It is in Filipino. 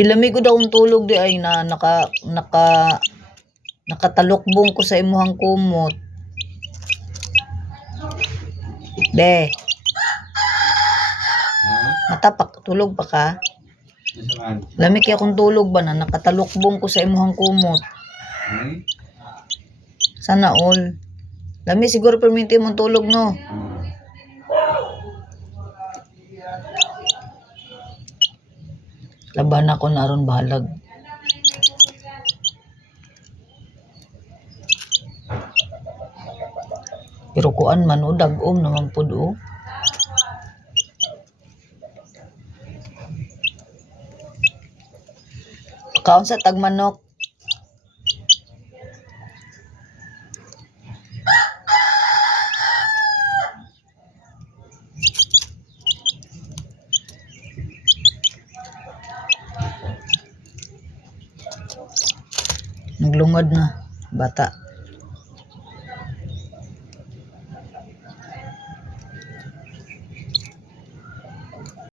Hilami ko daw ang tulog di ay na nakatalukbong ko sa imuhang kumot. Be. Matapak tulog pa ka? Lami kaya kung tulog ba na nakatalukbong ko sa imuhang kumot. Sana all. Lami siguro perminti mong tulog no. Laban ako na aron bahalag. Pero kuan man o dagom naman pud o. Kaon sa tagmanok. Naglungod na bata.